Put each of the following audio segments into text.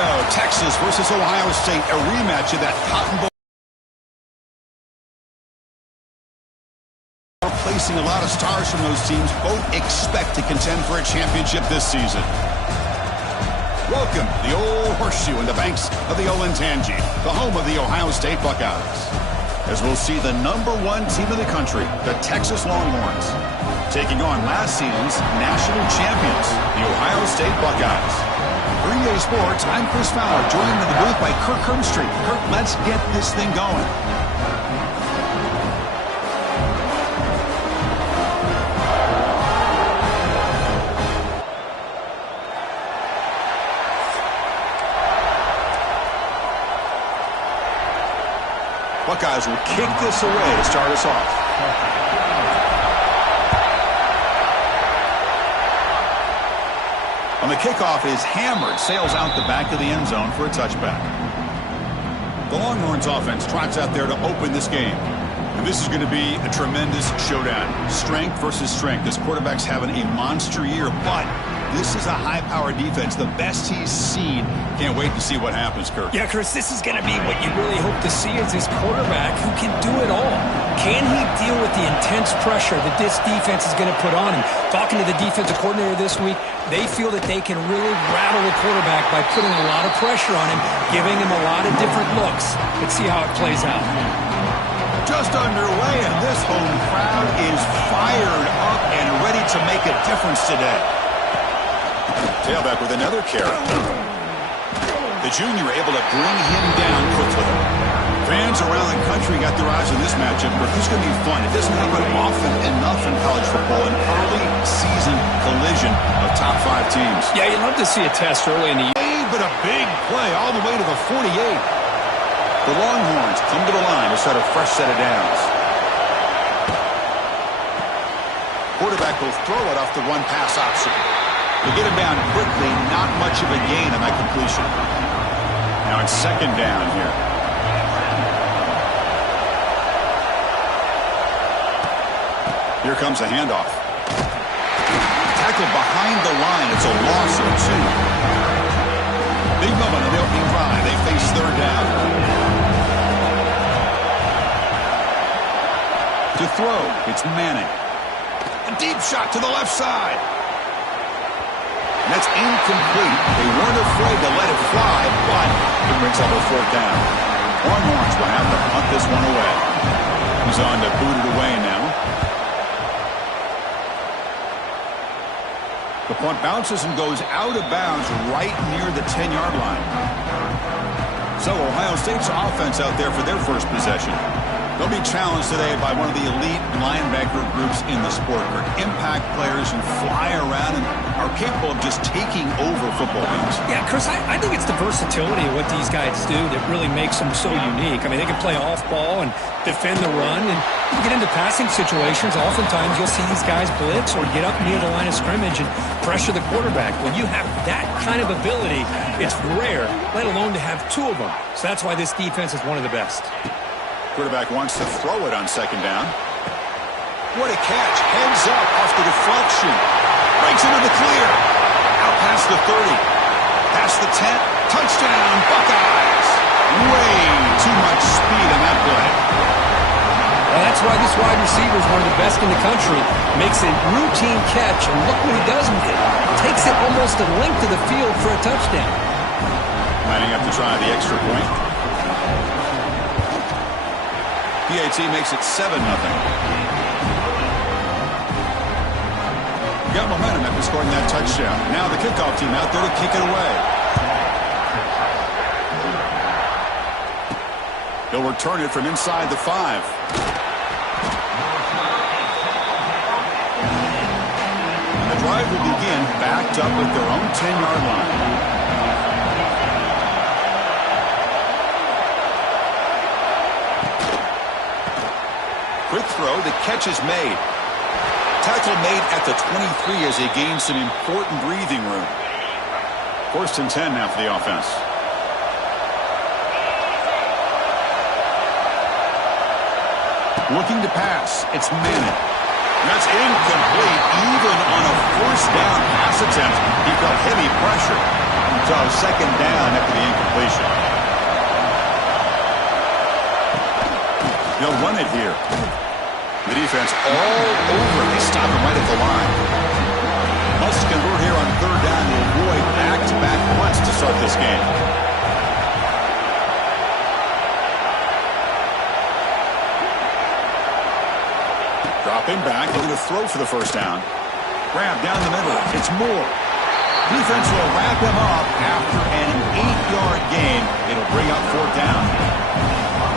go. Texas versus Ohio State, a rematch of that Cotton Bowl. Placing a lot of stars from those teams. Both expect to contend for a championship this season. Welcome to the Old Horseshoe in the banks of the Olentangy, the home of the Ohio State Buckeyes. As we'll see the #1 team in the country, the Texas Longhorns, taking on last season's national champions, the Ohio State Buckeyes. Green Day Sports, I'm Chris Fowler, joined in the booth by Kirk Herbstreit. Kirk, let's get this thing going. Buckeyes will kick this away to start us off. On the kickoff, is hammered, sails out the back of the end zone for a touchback. The Longhorns offense trots out there to open this game. And this is going to be a tremendous showdown. Strength versus strength. This quarterback's having a monster year, but this is a high-powered defense, the best he's seen. Can't wait to see what happens, Kirk. Yeah, Chris, this is going to be what you really hope to see is this quarterback who can do it all. Can he deal with the intense pressure that this defense is going to put on him? Talking to the defensive coordinator this week, they feel that they can really rattle the quarterback by putting a lot of pressure on him, giving him a lot of different looks. Let's see how it plays out. Just underway, and this home crowd is fired up and ready to make a difference today. Tailback with another carry. The junior able to bring him down quickly. Fans around the country got their eyes on this matchup, but this is going to be fun. It doesn't happen often enough in college football, an early season collision of top 5 teams. Yeah, you'd love to see a test early in the year. But a big play all the way to the 48. The Longhorns come to the line to set a fresh set of downs. Quarterback will throw it off the one-pass option. To get him down quickly, not much of a gain on that completion. Now it's second down here. Here comes a handoff. Tackled behind the line. It's a loss of 2. Big moment on the opening drive. They face third down. To throw, it's Manning. A deep shot to the left side. And that's incomplete. They weren't afraid to let it fly, but it brings up a 4th down. Longhorns will have to punt this one away. He's on to boot it away now. The punt bounces and goes out of bounds right near the 10-yard line. So Ohio State's offense out there for their first possession. They'll be challenged today by one of the elite linebacker groups in the sport. They're impact players who fly around and are capable of just taking over football games. Yeah, Chris, I think it's the versatility of what these guys do that really makes them so unique. I mean, they can play off ball and defend the run, and you get into passing situations, oftentimes you'll see these guys blitz or get up near the line of scrimmage and pressure the quarterback. When you have that kind of ability, it's rare, let alone to have 2 of them. So that's why this defense is one of the best. Quarterback wants to throw it on second down. What a catch. Heads up off the deflection. Breaks into the clear. Out past the 30. Past the 10. Touchdown, Buckeyes. Way too much speed on that play. Well, that's why this wide receiver is one of the best in the country. Makes a routine catch, and look what he does with it. Takes it almost a length of the field for a touchdown. Lining up to try the extra point. PAT makes it 7-0. Got momentum after scoring that touchdown. Now the kickoff team out there to kick it away. He'll return it from inside the 5. The drive will begin backed up at their own 10-yard line. Quick throw, the catch is made. Tackle made at the 23 as they gain some important breathing room. 1st and 10 now for the offense. Looking to pass, it's Manning. That's incomplete, even on a 1st down pass attempt. He felt heavy pressure. So second down after the incompletion. They'll run it here. The defense all over. They stop him right at the line. Must convert here on third down to avoid back-to-back punts to start this game. Dropping back, looking to throw for the first down. Grab down the middle. It's Moore. Defense will wrap him up after an 8-yard gain. It'll bring up fourth down.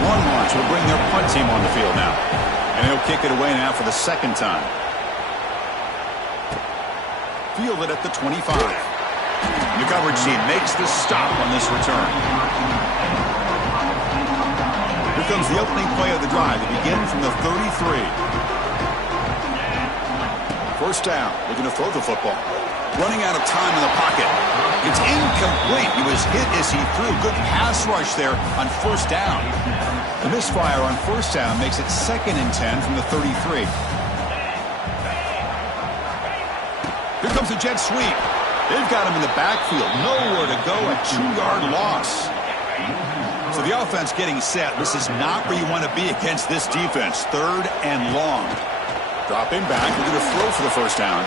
Long March will bring their punt team on the field now. And they'll kick it away now for the second time. Fielded at the 25. The coverage team makes the stop on this return. Here comes the opening play of the drive. They begin from the 33. First down, looking to throw the football. Running out of time in the pocket. It's incomplete. He was hit as he threw. Good pass rush there on first down. The misfire on first down makes it 2nd and 10 from the 33. Here comes the jet sweep. They've got him in the backfield. Nowhere to go. A 2-yard loss. So the offense getting set. This is not where you want to be against this defense. 3rd and long. Dropping back. We're going to throw for the first down.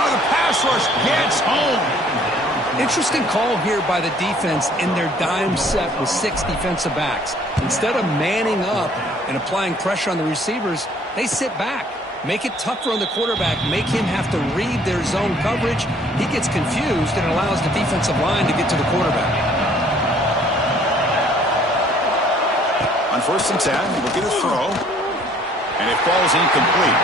Oh, the pass rush gets home. Interesting call here by the defense in their dime set with 6 defensive backs. Instead of manning up and applying pressure on the receivers, they sit back. Make it tougher on the quarterback. Make him have to read their zone coverage. He gets confused and allows the defensive line to get to the quarterback. On 1st and 10, we'll get a throw. And it falls incomplete.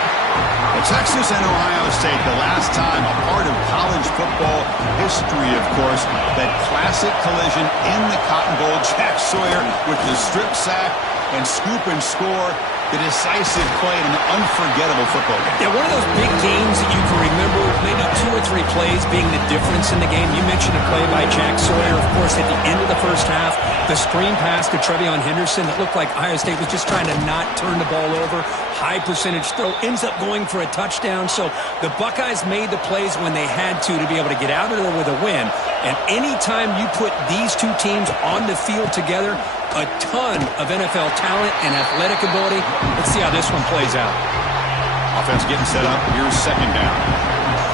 Well, Texas and Ohio State, the last time a part of college football history, of course, that classic collision in the Cotton Bowl. Jack Sawyer with the strip sack and scoop and score. The decisive play in an unforgettable football game. Yeah, one of those big games that you can remember, maybe 2 or 3 plays being the difference in the game. You mentioned a play by Jack Sawyer, of course, at the end of the first half. The screen pass to Trevion Henderson that looked like Ohio State was just trying to not turn the ball over. High percentage throw, ends up going for a touchdown. So the Buckeyes made the plays when they had to be able to get out of there with a win. And anytime you put these 2 teams on the field together, a ton of NFL talent and athletic ability. Let's see how this one plays out. Offense getting set up. Here's second down.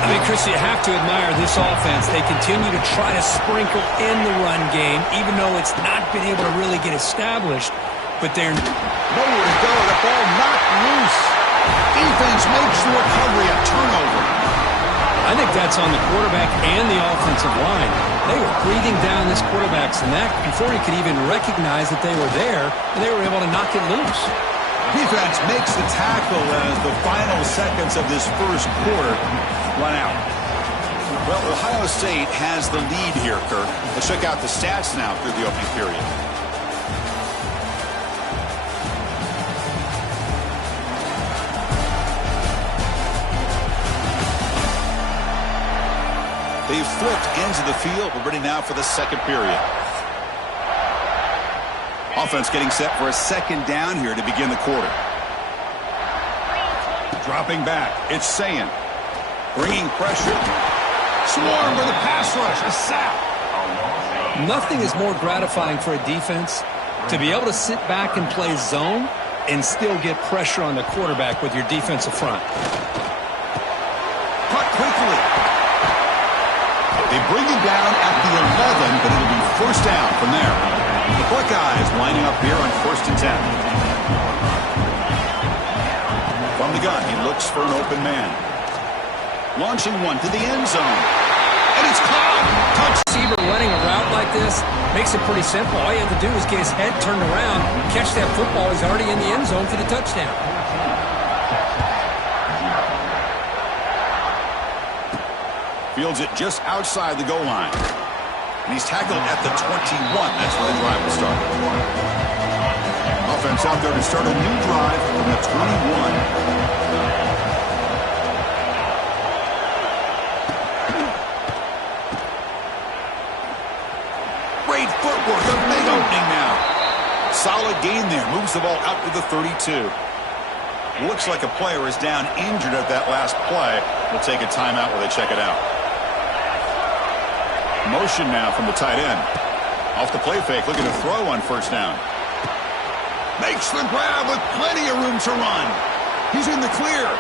I mean, Chris, you have to admire this offense. They continue to try to sprinkle in the run game, even though it's not been able to really get established. But they're nowhere to go. The ball knocked loose. Defense makes the recovery a turnover. I think that's on the quarterback and the offensive line. They were breathing down this quarterback's neck before he could even recognize that they were there, and they were able to knock it loose. Defense makes the tackle as the final seconds of this first quarter run out. Well, Ohio State has the lead here, Kirk. Let's check out the stats now through the opening period. They've flipped into the field. We're ready now for the second period. Offense getting set for a second down here to begin the quarter. Dropping back. It's Sayin. Bringing pressure. Swarm for the pass rush. A sack. Nothing is more gratifying for a defense to be able to sit back and play zone and still get pressure on the quarterback with your defensive front. Cut quickly. They bring him down at the 11, but it'll be first down from there. The Buckeyes lining up here on 1st and 10. From the gun, he looks for an open man. Launching one to the end zone. And it's caught. Touch. Receiver running a route like this makes it pretty simple. All you have to do is get his head turned around, catch that football. He's already in the end zone for the touchdown. Fields it just outside the goal line. And he's tackled at the 21. That's where the drive will start. Offense out there to start a new drive from the 21. Great footwork. A big opening now. Solid gain there. Moves the ball out to the 32. Looks like a player is down injured at that last play. We'll take a timeout while they check it out. Motion now from the tight end. Off the play fake, looking to throw on first down. Makes the grab with plenty of room to run. He's in the clear.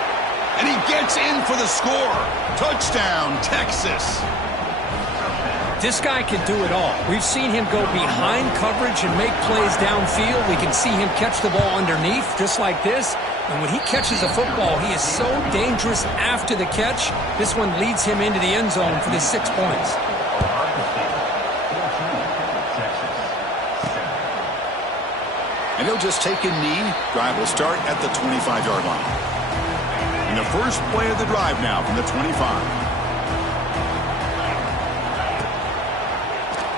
And he gets in for the score. Touchdown, Texas. This guy can do it all. We've seen him go behind coverage and make plays downfield. We can see him catch the ball underneath just like this. And when he catches a football, he is so dangerous after the catch. This one leads him into the end zone for the 6 points. And he'll just take a knee. Drive will start at the 25-yard line. And the first play of the drive now from the 25.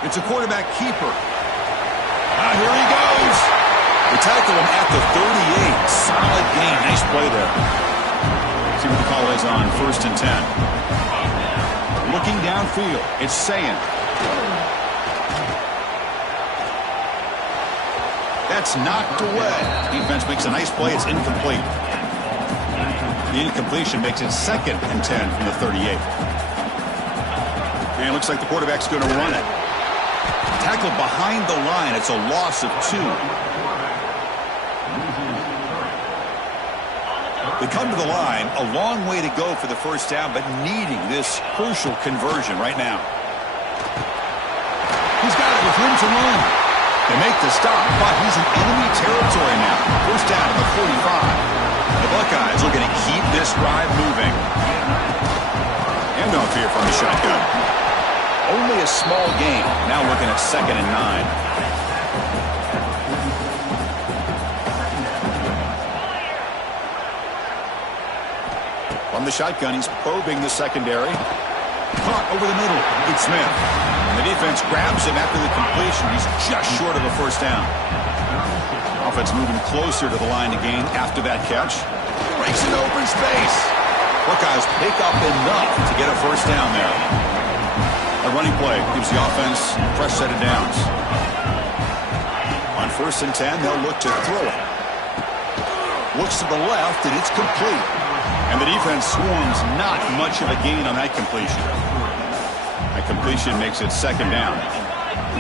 It's a quarterback keeper. Here he goes. They tackle him at the 38. Solid gain. Nice play there. See what the call is on 1st and 10. Looking downfield. It's Sayin. That's knocked away. Defense makes a nice play. It's incomplete. The incompletion makes it 2nd and 10 from the 38. And it looks like the quarterback's going to run it. Tackled behind the line. It's a loss of 2. They come to the line, a long way to go for the first down, but needing this crucial conversion right now. He's got it with room to run. They make the stop, but he's in enemy territory now. First down to the 45. The Buckeyes are going to keep this drive moving. Handoff here from the shotgun. Only a small gain. Now looking at 2nd and 9. From the shotgun, he's probing the secondary. Caught over the middle. It's Smith. And the defense grabs him after the completion. He's just short of a first down. Offense moving closer to the line to gain after that catch. Breaks into open space. Buckeyes pick up enough to get a first down there. A running play gives the offense a fresh set of downs. On 1st and 10, they'll look to throw it. Looks to the left, and it's complete. And the defense swarms not much of a gain on that completion. That completion makes it 2nd down.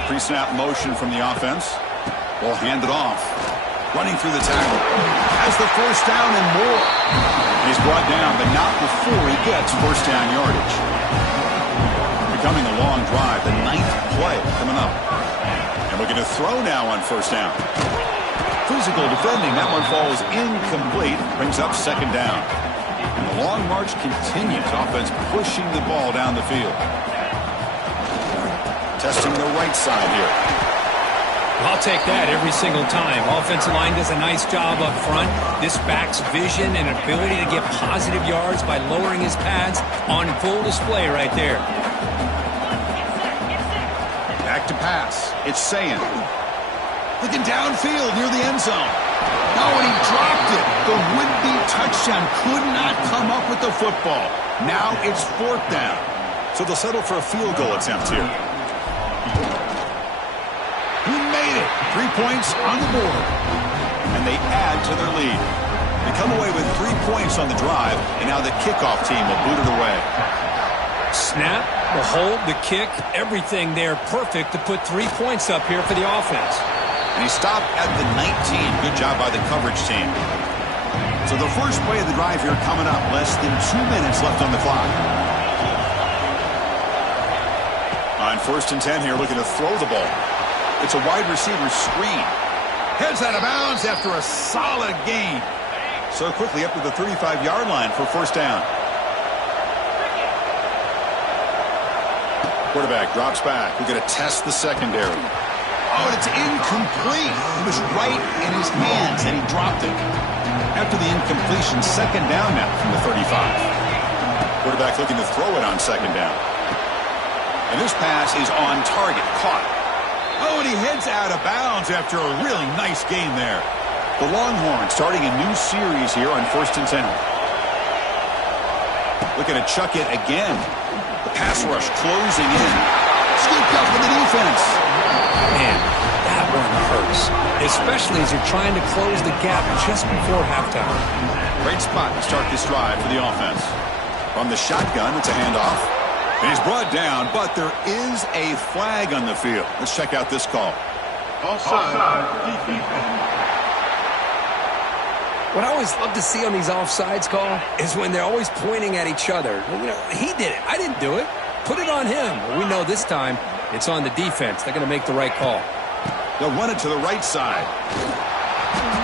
Pre-snap motion from the offense. Ball handed off. Running through the tackle. Has the first down and more. And he's brought down, but not before he gets first down yardage. Becoming a long drive, the 9th play coming up. And looking to throw now on first down. Physical defending, that one falls incomplete, brings up 2nd down. And the long march continues, offense pushing the ball down the field. Testing the right side here. I'll take that every single time. Offensive line does a nice job up front. This back's vision and ability to get positive yards by lowering his pads on full display right there. Back to pass. It's Sayin. Looking downfield near the end zone. No, and he dropped it. The would-be touchdown could not come up with the football. Now it's 4th down. So they'll settle for a field goal attempt here. He made it. 3 points on the board. And they add to their lead. They come away with 3 points on the drive, and now the kickoff team will boot it away. Snap, the hold, the kick, everything there perfect to put 3 points up here for the offense. And he stopped at the 19. Good job by the coverage team. So the first play of the drive here coming up. Less than 2 minutes left on the clock. On 1st and 10 here, looking to throw the ball. It's a wide receiver screen. Heads out of bounds after a solid gain. So quickly up to the 35-yard line for first down. Quarterback drops back. We're going to test the secondary. Oh, and it's incomplete. It was right in his hands, and he dropped it. After the incompletion, 2nd down now from the 35. Quarterback looking to throw it on 2nd down. And this pass is on target, caught. Oh, and he heads out of bounds after a really nice game there. The Longhorns starting a new series here on 1st and 10. Looking to chuck it again. The pass rush closing in. Scooped up with the defense. Man, that one hurts, especially as you're trying to close the gap just before halftime. Great spot to start this drive for the offense. From the shotgun, it's a handoff. And he's brought down, but there is a flag on the field. Let's check out this call. Offside. Defense. What I always love to see on these offsides call is when they're always pointing at each other. You know, he did it. I didn't do it. Put it on him. Well, we know this time it's on the defense. They're going to make the right call. They'll run it to the right side.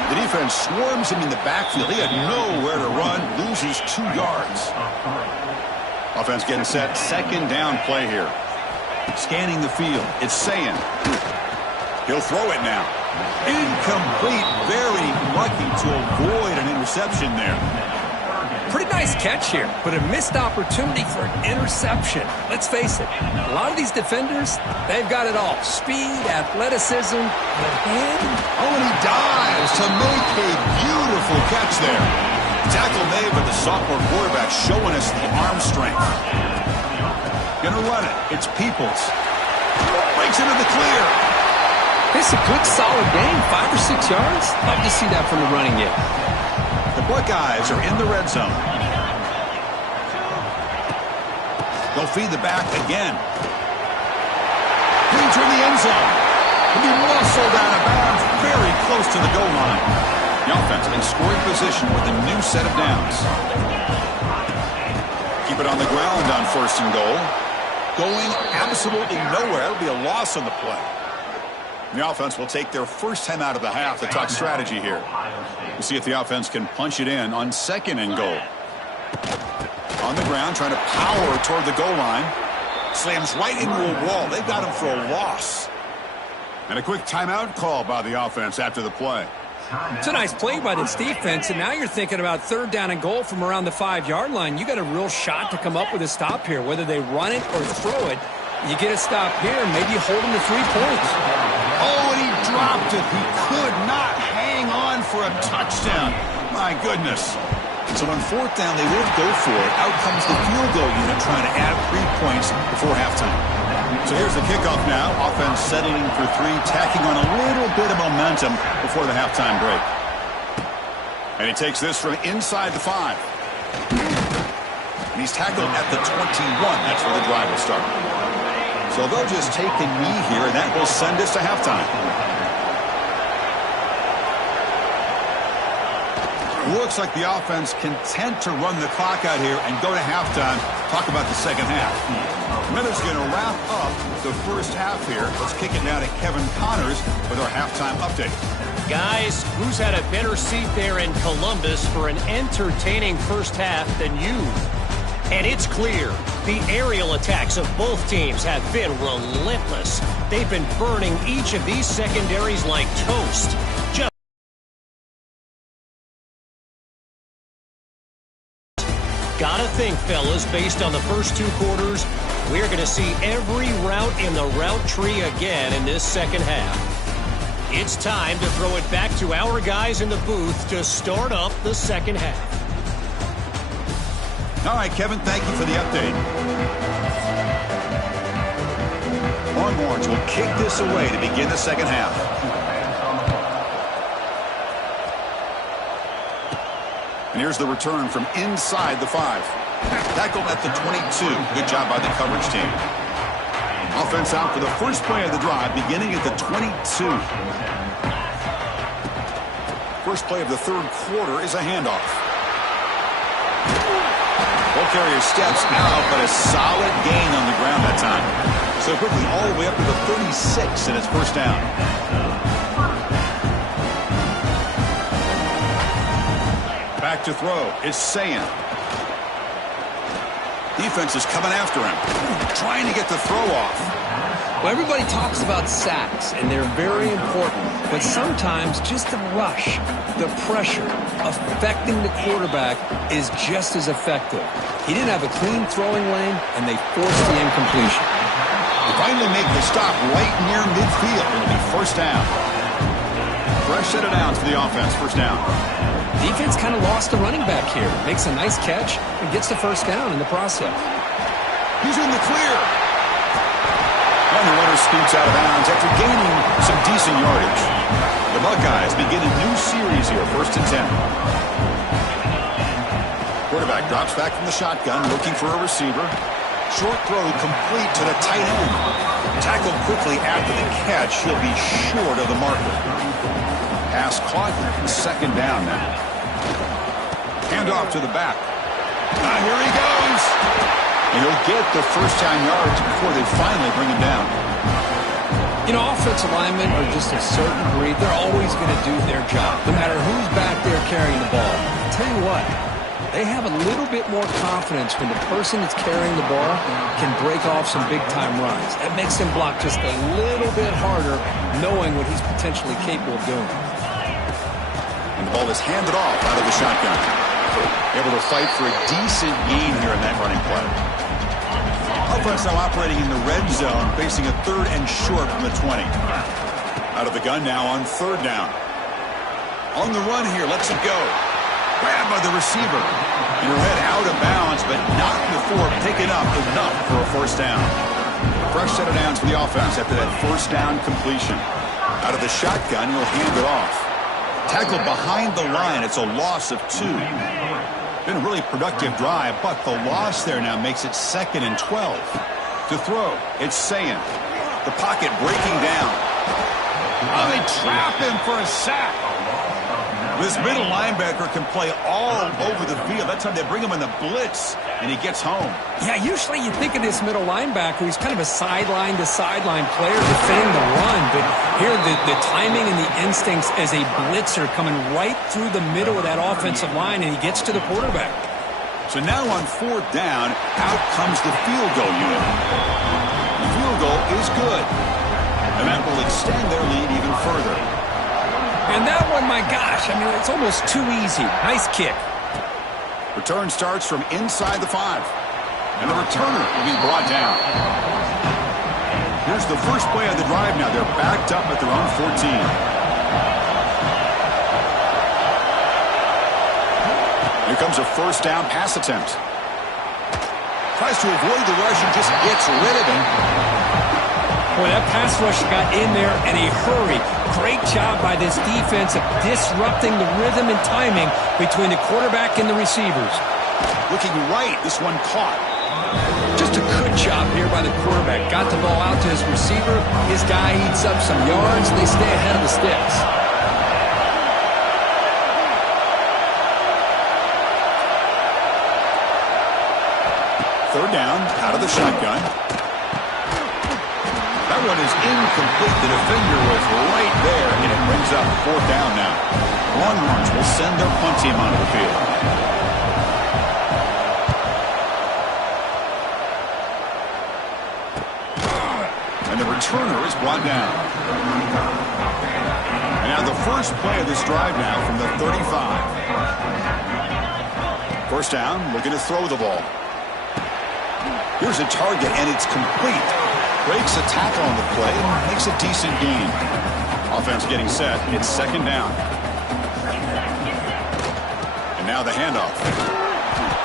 The defense swarms him in the backfield. He had nowhere to run. Loses 2 yards. Offense getting set. Second down play here. Scanning the field. It's Sayin. He'll throw it now. Incomplete. Very lucky to avoid an interception there. Pretty nice catch here, but a missed opportunity for an interception. Let's face it, a lot of these defenders, they've got it all. Speed, athleticism, and... Oh, and he dives to make a beautiful catch there. Tackle made by the sophomore quarterback, showing us the arm strength. Gonna run it. It's Peoples. Breaks into the clear. It's a good, solid game, 5 or 6 yards. Love to see that from the running game. The Buckeyes are in the red zone. They'll feed the back again. Leads in the end zone. He'll be muscled out of bounds, very close to the goal line. The offense in scoring position with a new set of downs. Keep it on the ground on 1st and goal. Going absolutely nowhere. That'll be a loss on the play. The offense will take their first time out of the half to talk strategy here. We'll see if the offense can punch it in on 2nd and goal. On the ground, trying to power toward the goal line. Slams right into a wall. They got him for a loss. And a quick timeout call by the offense after the play. It's a nice play by this defense, and now you're thinking about 3rd down and goal from around the 5-yard line. You got a real shot to come up with a stop here. Whether they run it or throw it, you get a stop here, and maybe you hold them to 3 points. Oh, and he dropped it. He could not hang on for a touchdown. My goodness. So on 4th down, they would go for it. Out comes the field goal unit trying to add 3 points before halftime. So here's the kickoff now. Offense settling for 3, tacking on a little bit of momentum before the halftime break. And he takes this from inside the 5. And he's tackled at the 21. That's where the drive will start. So they'll just take a knee here, and that will send us to halftime. Looks like the offense content to run the clock out here and go to halftime. Talk about the second half. Miller's going to wrap up the first half here. Let's kick it now to Kevin Connors with our halftime update. Guys, who's had a better seat there in Columbus for an entertaining first half than you? And it's clear, the aerial attacks of both teams have been relentless. They've been burning each of these secondaries like toast. Gotta think, fellas, based on the first 2 quarters, we're going to see every route in the route tree again in this second half. It's time to throw it back to our guys in the booth to start up the second half. All right, Kevin, thank you for the update. Longhorns will kick this away to begin the second half. And here's the return from inside the 5. Tackled at the 22. Good job by the coverage team. Offense out for the first play of the drive, beginning at the 22. First play of the 3rd quarter is a handoff. Ball carrier steps out, but a solid gain on the ground that time. So quickly all the way up to the 36, and it's first down. Back to throw. It's Sayin. Defense is coming after him, trying to get the throw off. Well, everybody talks about sacks, and they're very important. But sometimes just the rush, the pressure, affecting the quarterback is just as effective. He didn't have a clean throwing lane, and they forced the incompletion. They finally make the stop right near midfield. It'll be first down. Fresh set of downs for the offense. First down. Defense kind of lost the running back here. Makes a nice catch and gets the first down in the process. He's in the clear. And the runner scoots out of bounds after gaining some decent yardage. The Buckeyes begin a new series here, 1st and 10. Quarterback drops back from the shotgun, looking for a receiver. Short throw complete to the tight end. Tackled quickly after the catch. He'll be short of the marker. Pass caught. Second down now. Hand off to the back. Here he goes. And he'll get the first down yards before they finally bring him down. You know, offensive linemen are just a certain breed. They're always going to do their job, no matter who's back there carrying the ball. I'll tell you what, they have a little bit more confidence when the person that's carrying the ball can break off some big-time runs. That makes them block just a little bit harder, knowing what he's potentially capable of doing. And the ball is handed off out of the shotgun. Able to fight for a decent gain here in that running play. Offense now operating in the red zone, facing a 3rd and short from the 20. Out of the gun now on 3rd down. On the run here, lets it go. Grabbed by the receiver. And her head out of bounds, but not before picking up enough for a first down. Fresh set of downs for the offense after that first down completion. Out of the shotgun, he'll hand it off. Tackled behind the line. It's a loss of 2. Been a really productive drive, but the loss there now makes it 2nd and 12. To throw, it's Sayin. The pocket breaking down. Oh, they trap him for a sack. This middle linebacker can play all over the field. That's how they bring him in the blitz, and he gets home. Yeah, usually you think of this middle linebacker, he's kind of a sideline-to-sideline player defending the run, but here the timing and the instincts as a blitzer coming right through the middle of that offensive line, and he gets to the quarterback. So now on 4th down, out comes the field goal unit. The field goal is good, and that will extend their lead even further. And that one, my gosh, I mean, it's almost too easy. Nice kick. Return starts from inside the 5. And the returner will be brought down. Here's the first play of the drive now. They're backed up at their own 14. Here comes a first down pass attempt. Tries to avoid the rush and just gets rid of it. Boy, that pass rush got in there in a hurry. Great job by this defense of disrupting the rhythm and timing between the quarterback and the receivers. Looking right, this one caught. Just a good job here by the quarterback. Got the ball out to his receiver. His guy eats up some yards. They stay ahead of the sticks. Third down, out of the shotgun. That one is incomplete. The defender was right there, and it brings up 4th down now. Longhorns will send their punt team onto the field. And the returner is brought down. And now the first play of this drive now from the 35. First down, looking to throw the ball. Here's a target, and it's complete. Breaks a tackle on the play and makes a decent gain. Offense getting set. It's 2nd down. And now the handoff.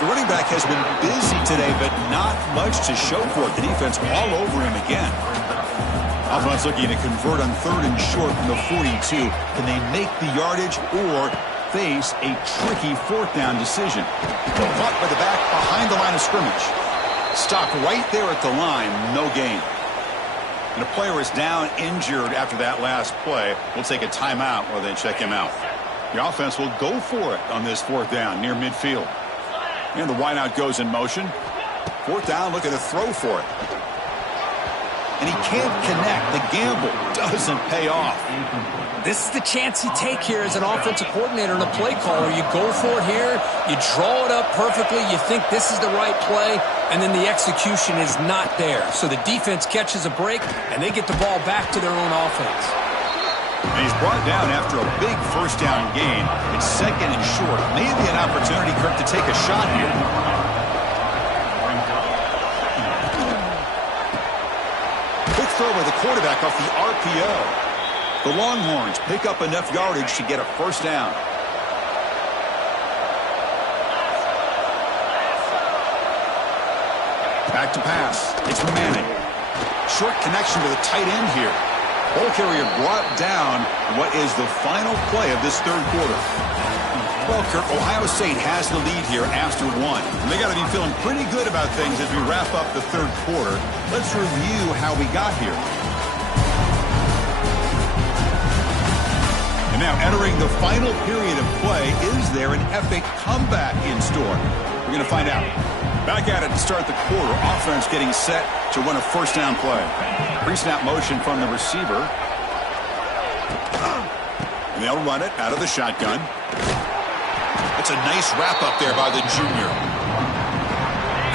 The running back has been busy today, but not much to show for it. The defense all over him again. Offense looking to convert on 3rd and short from the 42. Can they make the yardage or face a tricky 4th down decision? Caught by the back behind the line of scrimmage. Stopped right there at the line. No gain. And a player is down injured after that last play. We'll take a timeout while they check him out. The offense will go for it on this 4th down near midfield. And the wideout goes in motion. 4th down, looking to throw for it. And he can't connect. The gamble doesn't pay off. This is the chance you take here as an offensive coordinator and a play caller. You go for it here. You draw it up perfectly. You think this is the right play, and then the execution is not there. So the defense catches a break, and they get the ball back to their own offense. And he's brought down after a big first down gain. It's 2nd and short. Maybe an opportunity, Kirk, to take a shot here. Quick throw by the quarterback off the RPO. The Longhorns pick up enough yardage to get a first down. Back to pass. It's Manning. Short connection to the tight end here. Ball carrier brought down. What is the final play of this 3rd quarter? Well, Kurt, Ohio State has the lead here after one. And they got to be feeling pretty good about things as we wrap up the third quarter. Let's review how we got here. And now entering the final period of play, is there an epic comeback in store? We're going to find out. Back at it to start the quarter. Offense getting set to run a first down play. Pre-snap motion from the receiver. And they'll run it out of the shotgun. That's a nice wrap up there by the junior.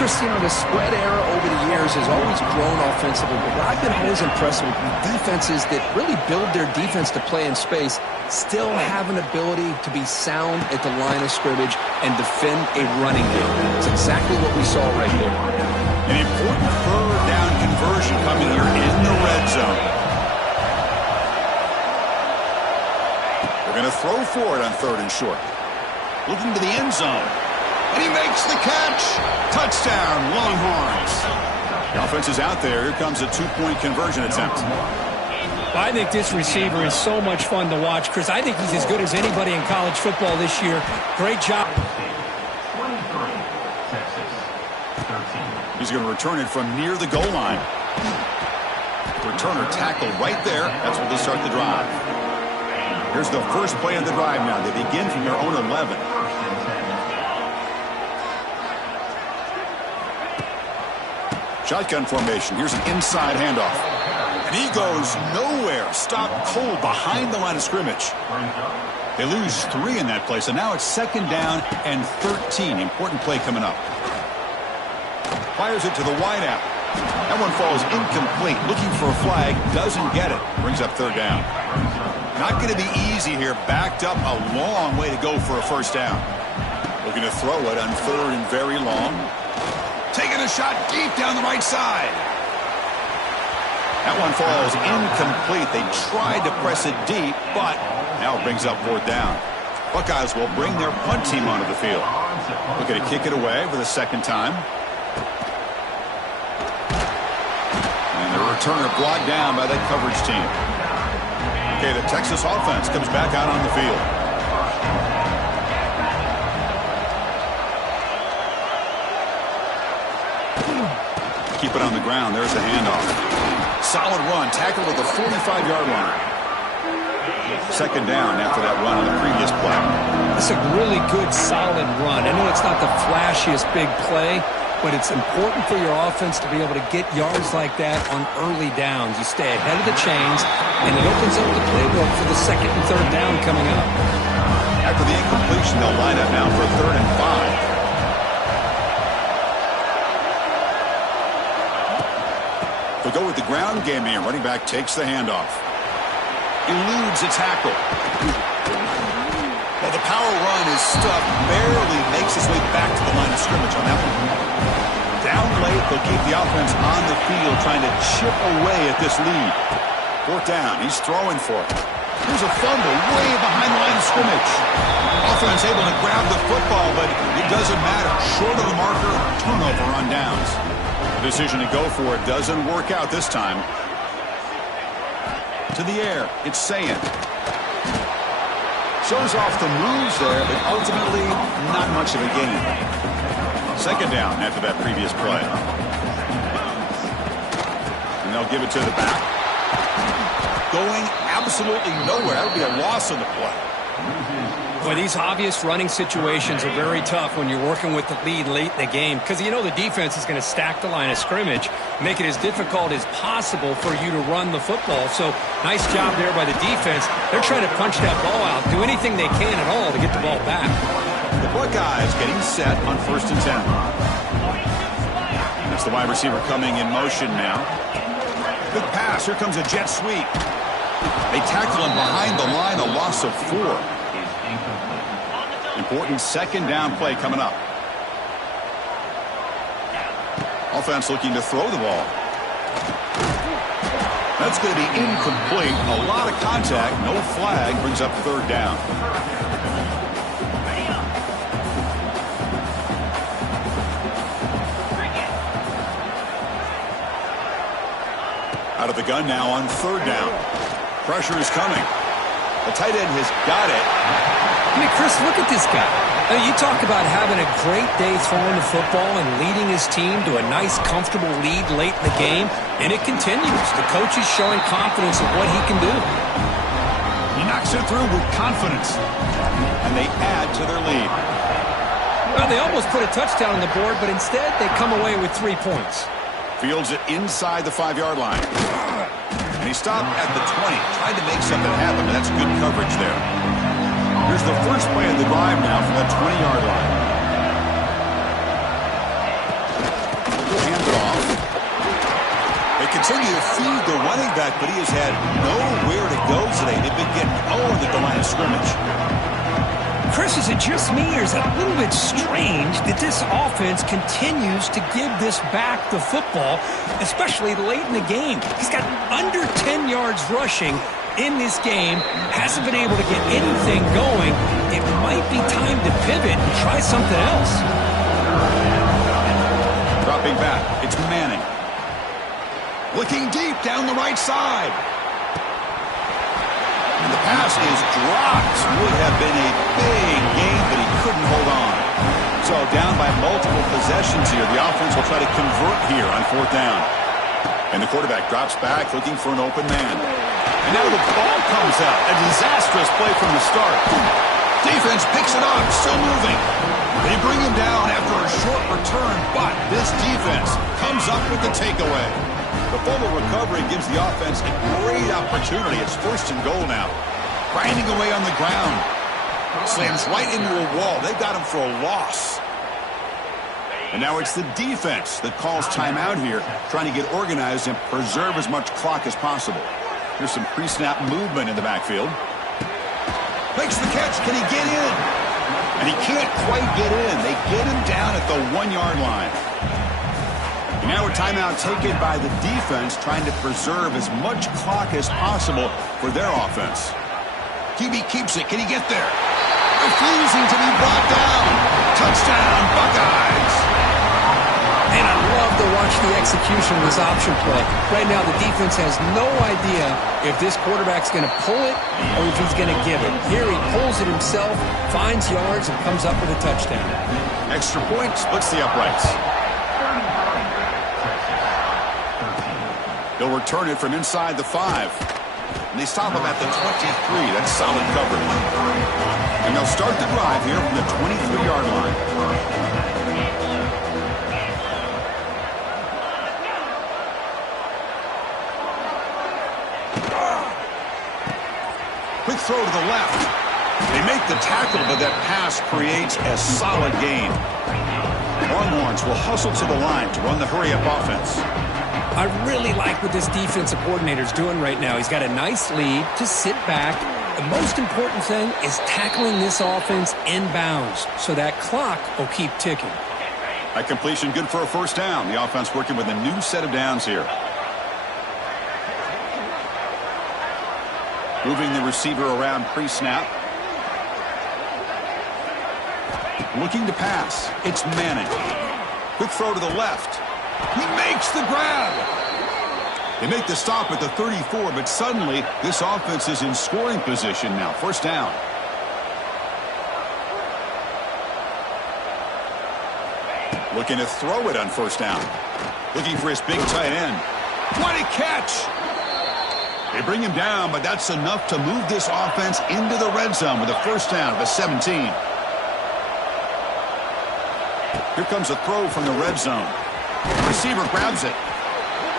Christian, the spread era over the years has always grown offensively, but what I've been always impressed with defenses that really build their defense to play in space still have an ability to be sound at the line of scrimmage and defend a running game. It's exactly what we saw right here. An important third down conversion coming here in the red zone. They're going to throw for it on third and short. Looking to the end zone. And he makes the catch. Touchdown, Longhorns. The offense is out there. Here comes a two-point conversion attempt. I think this receiver is so much fun to watch, Chris. I think he's as good as anybody in college football this year. Great job. He's going to return it from near the goal line. Returner tackle right there. That's where they start the drive. Here's the first play of the drive now. They begin from their own 11. Shotgun formation. Here's an inside handoff. And he goes nowhere. Stopped cold behind the line of scrimmage. They lose 3 in that play, so now it's second down and 13. Important play coming up. Fires it to the wideout. That one falls incomplete. Looking for a flag. Doesn't get it. Brings up third down. Not going to be easy here. Backed up a long way to go for a first down. Looking to throw it on third and very long. Taking a shot deep down the right side. That one falls incomplete. They tried to press it deep, but now it brings up fourth down. Buckeyes will bring their punt team onto the field. Looking to kick it away for the second time. And the returner blocked down by that coverage team. Okay, the Texas offense comes back out on the field. Keep it on the ground. There's the handoff. Solid run. Tackled at the 45-yard line. Second down after that run on the previous play. It's a really good, solid run. I know it's not the flashiest big play, but it's important for your offense to be able to get yards like that on early downs. You stay ahead of the chains, and it opens up the playbook for the second and third down coming up. After the incompletion, they'll line up now for third and 5. They'll go with the ground game here. Running back takes the handoff. Eludes a tackle. Well, the power run is stuffed. Barely makes his way back to the line of scrimmage on that one. Down late, they'll keep the offense on the field trying to chip away at this lead. Fourth down. He's throwing for it. Here's a fumble way behind the line of scrimmage. Offense able to grab the football, but it doesn't matter. Short of the marker, turnover on downs. The decision to go for it doesn't work out this time. To the air, it's Sayin. Shows off the moves there, but ultimately not much of a gain. Second down after that previous play. And they'll give it to the back. Going absolutely nowhere. That would be a loss on the play. Boy, these obvious running situations are very tough when you're working with the lead late in the game because you know the defense is going to stack the line of scrimmage, make it as difficult as possible for you to run the football. So nice job there by the defense. They're trying to punch that ball out, do anything they can at all to get the ball back. The Buckeyes getting set on first and 10. That's the wide receiver coming in motion now. Good pass. Here comes a jet sweep. They tackle him behind the line, a loss of 4. Important second down play coming up. Offense looking to throw the ball. That's going to be incomplete. A lot of contact. No flag. Brings up third down. Out of the gun now on third down. Pressure is coming. The tight end has got it. mean, Chris, look at this guy. I mean, you talk about having a great day throwing the football and leading his team to a nice, comfortable lead late in the game, and it continues. The coach is showing confidence in what he can do. He knocks it through with confidence, and they add to their lead. Well, they almost put a touchdown on the board, but instead they come away with 3 points. Fields it inside the 5-yard line. And he stopped at the 20, tried to make something happen, but that's good coverage there. Here's the first play of the drive now from the 20-yard line. Hand it off. They continue to feed the running back, but he has had nowhere to go today. They've been getting at the line of scrimmage. Chris, is it just me, or is it a little bit strange that this offense continues to give this back the football, especially late in the game? He's got under 10 yards rushing in this game, hasn't been able to get anything going. It might be time to pivot and try something else. Dropping back, it's Manning. Looking deep down the right side. And the pass is dropped. Would have been a big game, but he couldn't hold on. So down by multiple possessions here. The offense will try to convert here on 4th down. And the quarterback drops back looking for an open man. And now the ball comes out. A disastrous play from the start. Defense picks it up, still moving. They bring him down after a short return, but this defense comes up with the takeaway. The fumble recovery gives the offense a great opportunity. It's 1st and goal now. Grinding away on the ground. Slams right into a wall. They got him for a loss. And now it's the defense that calls timeout here, trying to get organized and preserve as much clock as possible. Here's some pre-snap movement in the backfield. Makes the catch. Can he get in? And he can't quite get in. They get him down at the 1-yard line. And now a timeout taken by the defense, trying to preserve as much clock as possible for their offense. QB keeps it. Can he get there? Refusing to be brought down. Touchdown, Buckeyes. And I love to watch the execution of this option play. Right now, the defense has no idea if this quarterback's going to pull it or if he's going to give it. Here he pulls it himself, finds yards, and comes up with a touchdown. Extra point, splits the uprights. They'll return it from inside the 5. And they stop him at the 23. That's solid coverage. And they'll start the drive here from the 23-yard line. Quick throw to the left. They make the tackle, but that pass creates a solid gain. Longhorns will hustle to the line to run the hurry-up offense. I really like what this defensive coordinator's doing right now. He's got a nice lead. Just sit back. The most important thing is tackling this offense inbounds so that clock will keep ticking. A completion good for a 1st down. The offense working with a new set of downs here. Moving the receiver around pre-snap. Looking to pass. It's Manning. Quick throw to the left. He makes the grab. They make the stop at the 34, but suddenly this offense is in scoring position now. 1st down. Looking to throw it on 1st down. Looking for his big tight end. What a catch! They bring him down, but that's enough to move this offense into the red zone with a 1st down at the 17. Here comes a throw from the red zone. The receiver grabs it.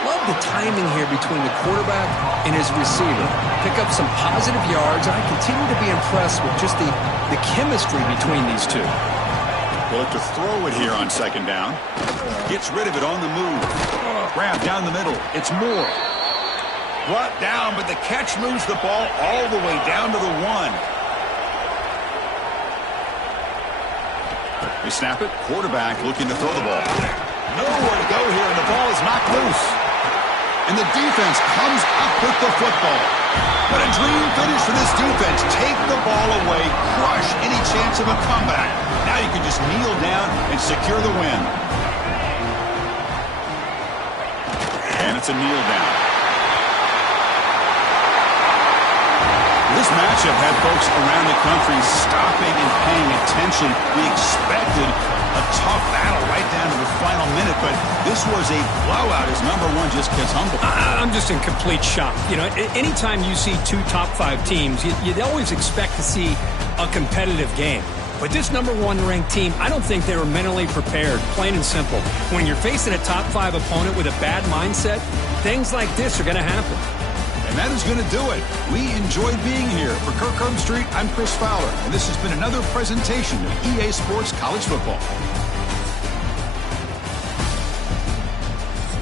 Love the timing here between the quarterback and his receiver. Pick up some positive yards, and I continue to be impressed with just the chemistry between these two. They'll look to throw it here on 2nd down. Gets rid of it on the move. Grab down the middle. It's Moore. Brought down, but the catch moves the ball all the way down to the 1. They snap it. Quarterback looking to throw the ball. Nowhere to go here, and the ball is knocked loose. And the defense comes up with the football. But a dream finish for this defense. Take the ball away, crush any chance of a comeback. Now you can just kneel down and secure the win. And it's a kneel down. This matchup had folks around the country stopping possession. We expected a tough battle right down to the final minute, but this was a blowout as number one just gets humbled. I'm just in complete shock. You know, anytime you see two top 5 teams, you'd always expect to see a competitive game. But this number 1 ranked team, I don't think they were mentally prepared, plain and simple. When you're facing a top 5 opponent with a bad mindset, things like this are going to happen. And that is going to do it. We enjoyed being here. For Kirk Herbstreit, I'm Chris Fowler, and this has been another presentation of EA Sports College Football.